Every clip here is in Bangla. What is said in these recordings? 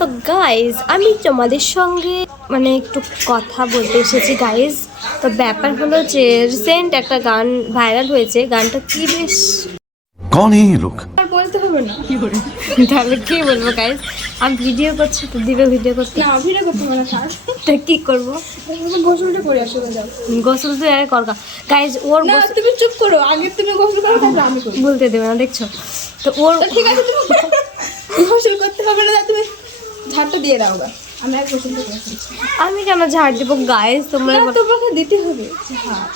তো গাইজ আমি তোমাদের সঙ্গে মানে একটু কথা বলতে এসেছি গাইজ। তো ব্যাপার হলো যে রিসেন্ট একটা গান ভাইরাল হয়েছে, গানটা কি বেশ कौन है ये लोग? আর বলতে হবে না তাহলে কি বলবো গাইজ, আমি ভিডিও করছি তো দিবে ভিডিও করতে, না ভিডিও করতে হবে না থাক তা কি করবো? তুমি গোসলটা করে আসো যাও গোসল তো আর করগা গাইজ, ওর না গোসল তুমি চুপ করো আগে তুমি গোসল করো তারপর আমি করি বলতে দেবে না দেখছো তো ওর তো ঠিক আছে তুমি গোসল করতে হবে না তুমি ঝাড়টা দিয়ে দাও গা আমি আর গোসলটা করে আসছি আমি কেন ঝাড় দেবো গাইজ? তোমরা না তোমাকে দিতে হবে হ্যাঁ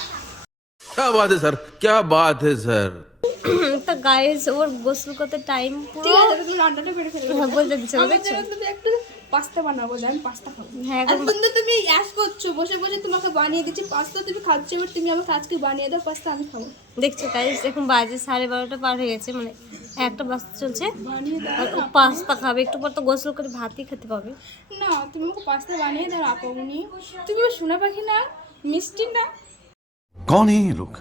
क्या बात है सर, क्या बात है सर। তো গাইজ ওর গোসল করতে টাইম ঠিক আছে তুমি রান্নাটা করে ফেলো বলতে দিচ্ছে না আমার দেখছো? জন্য তুমি একটু পাস্তা বানাবো আমি পাস্তা খাবো হ্যাঁ এখন এখন তো তুমি অ্যাশ করছো বসে বসে তোমাকে বানিয়ে দিচ্ছি পাস্তা তুমি খাচ্ছো এবার তুমি আমাকে আজকে বানিয়ে দাও পাস্তা আমি খাবো দেখছো গাইজ এখন বাজে 12:30 পার হয়ে গেছে, মানে একটা বাজতে চলছে বানিয়ে দাও আর ও পাস্তা খাবে, একটু পর তো গোসল করে ভাতই খেতে পাবে। না তুমি আমাকে পাস্তা বানিয়ে দাও আপনি তুমি ও সোনা পাখি না মিষ্টি না कौन है ये लोग?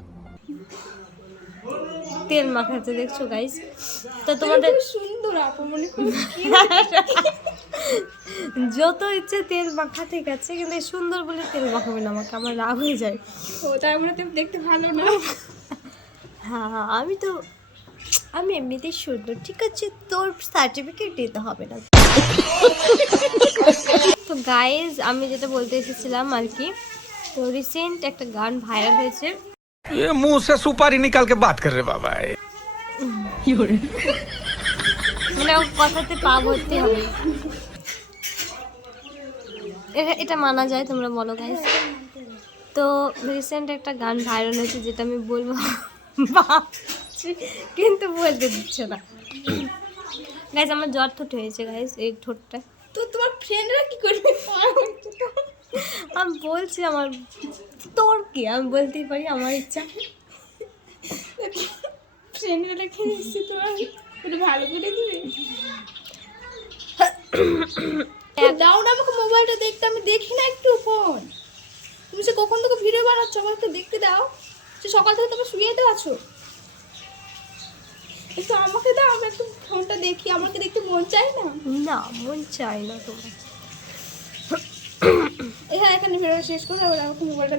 তেল মাখাচ্ছে দেখছো গাইজ। তো তোমাদের তোমাদের সুন্দর আপমনি যত ইচ্ছে তেল মাখা ঠিক আছে, কিন্তু এই সুন্দর বলে তেল মাখাবে না আমাকে, আমার রাগ হয়ে যায়। ও তার মানে তুমি দেখতে ভালো না হ্যাঁ আমি এমনিতেই সুন্দর, ঠিক আছে, তোর সার্টিফিকেট দিতে হবে না। তো গাইজ আমি যেটা বলতে এসেছিলাম আর কি, তো রিসেন্ট একটা গান ভাইরাল হয়েছে, ये मुंह से सुपारी निकाल के बात कर रहे बाबा। মানে ওর কথাতে পা ভরতে হবে, এটা মানা যায়, তোমরা বলো গাইজ। তো রিসেন্ট একটা গান ভাইরাল হয়েছে যেটা আমি বলবো ভাবছি, কিন্তু বলতে দিচ্ছে না গাইজ। আমার জ্বর ঠোঁট হয়েছে গাইজ, এই ঠোঁটটা তো তোমার ফ্রেন্ডরা কি করবে আমি বলছি আমার, তোর কি, আমি বলতেই পারি আমার ইচ্ছা। ফ্রেন্ডরা রেখে দিচ্ছি তোমার একটু ভালো করে দিবে দাও না আমাকে মোবাইলটা দেখতে আমি দেখি না একটু ফোন তুমি সে কখন থেকে ভিডিও বানাচ্ছ আমাকে একটু দেখতে দাও সে সকাল থেকে তুমি শুয়ে তো আছো একটু আমাকে দাও আমি একটু ফোনটা দেখি আমাকে দেখতে মন চাই না না মন চাই না তোমার। হ্যাঁ এখানে ভিডিও শেষ করে আবার আমাকে মোবাইলটা